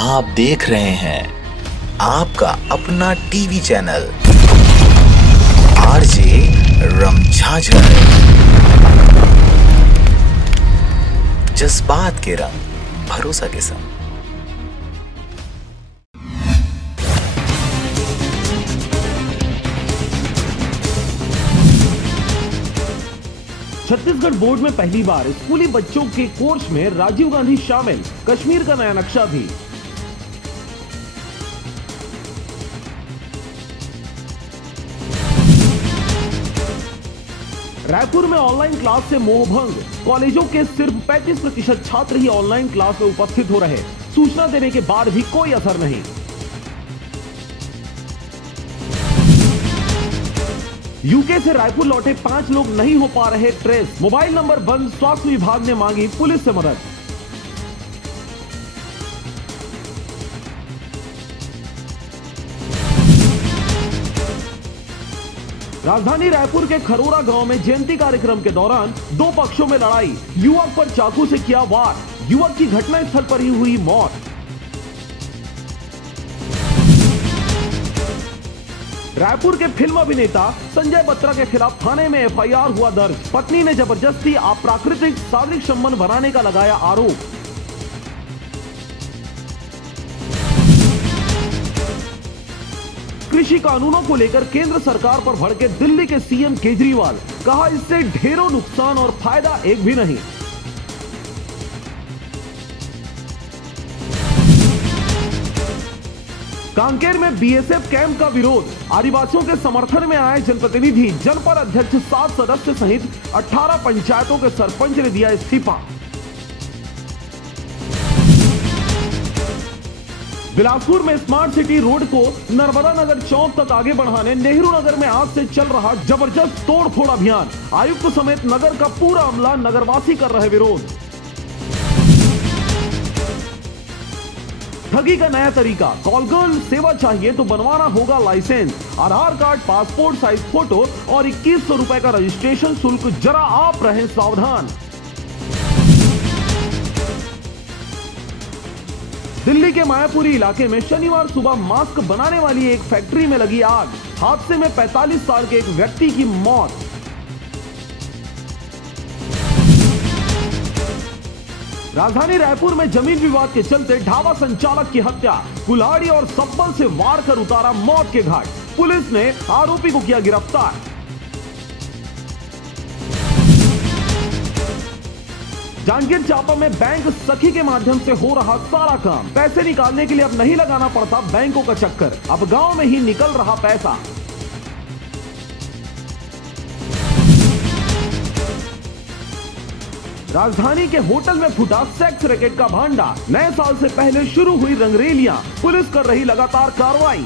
आप देख रहे हैं आपका अपना टीवी चैनल आरजे रमझाझर। जज्बात के रंग भरोसा के संग। छत्तीसगढ़ बोर्ड में पहली बार स्कूली बच्चों के कोर्स में राजीव गांधी शामिल, कश्मीर का नया नक्शा भी। रायपुर में ऑनलाइन क्लास से मोहभंग, कॉलेजों के सिर्फ 35% छात्र ही ऑनलाइन क्लास में उपस्थित हो रहे, सूचना देने के बाद भी कोई असर नहीं। यूके से रायपुर लौटे 5 लोग नहीं हो पा रहे ट्रेस, मोबाइल नंबर बंद, स्वास्थ्य विभाग ने मांगी पुलिस से मदद। राजधानी रायपुर के खरोरा गांव में जयंती कार्यक्रम के दौरान 2 पक्षों में लड़ाई, युवक पर चाकू से किया वार, युवक की घटनास्थल पर ही हुई मौत। रायपुर के फिल्म अभिनेता संजय बत्रा के खिलाफ थाने में एफआईआर हुआ दर्ज, पत्नी ने जबरदस्ती अप्राकृतिक शारीरिक संबंध बनाने का लगाया आरोप। कृषि कानूनों को लेकर केंद्र सरकार पर भड़के दिल्ली के सीएम केजरीवाल, कहा इससे ढेरों नुकसान और फायदा एक भी नहीं। कांकेर में बीएसएफ कैंप का विरोध, आदिवासियों के समर्थन में आए जनप्रतिनिधि, जनपद अध्यक्ष 7 सदस्य सहित 18 पंचायतों के सरपंच ने दिया इस्तीफा। बिलासपुर में स्मार्ट सिटी रोड को नर्मदा नगर चौक तक आगे बढ़ाने नेहरू नगर में आज से चल रहा जबरदस्त तोड़फोड़ अभियान, आयुक्त समेत नगर का पूरा अमला, नगरवासी कर रहे विरोध। ठगी का नया तरीका, कॉल गर्ल सेवा चाहिए तो बनवाना होगा लाइसेंस, आधार कार्ड, पासपोर्ट साइज फोटो और 2100 रुपए का रजिस्ट्रेशन शुल्क, जरा आप रहें सावधान। दिल्ली के मायापुरी इलाके में शनिवार सुबह मास्क बनाने वाली एक फैक्ट्री में लगी आग, हादसे में 45 साल के एक व्यक्ति की मौत। राजधानी रायपुर में जमीन विवाद के चलते ढाबा संचालक की हत्या, कुल्हाड़ी और सब्बल से वार कर उतारा मौत के घाट, पुलिस ने आरोपी को किया गिरफ्तार। जांजगीर चांपा में बैंक सखी के माध्यम से हो रहा सारा काम, पैसे निकालने के लिए अब नहीं लगाना पड़ता बैंकों का चक्कर, अब गांव में ही निकल रहा पैसा। राजधानी के होटल में फूटा सेक्स रैकेट का भांडा, नए साल से पहले शुरू हुई रंगरेलियां, पुलिस कर रही लगातार कार्रवाई।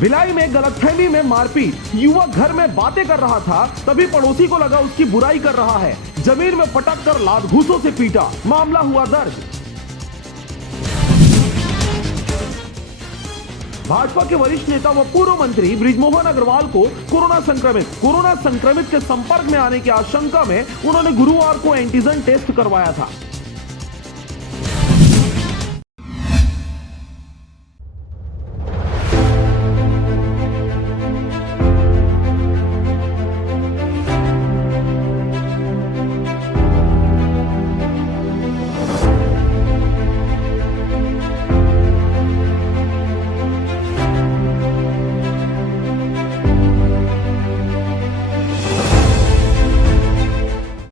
भिलाई में गलतफहमी में मारपीट, युवक घर में बातें कर रहा था तभी पड़ोसी को लगा उसकी बुराई कर रहा है, जमीन में पटक कर लात घूंसों से पीटा, मामला हुआ दर्ज। भाजपा के वरिष्ठ नेता व पूर्व मंत्री बृजमोहन अग्रवाल को कोरोना संक्रमित के संपर्क में आने की आशंका में उन्होंने गुरुवार को एंटीजन टेस्ट करवाया था।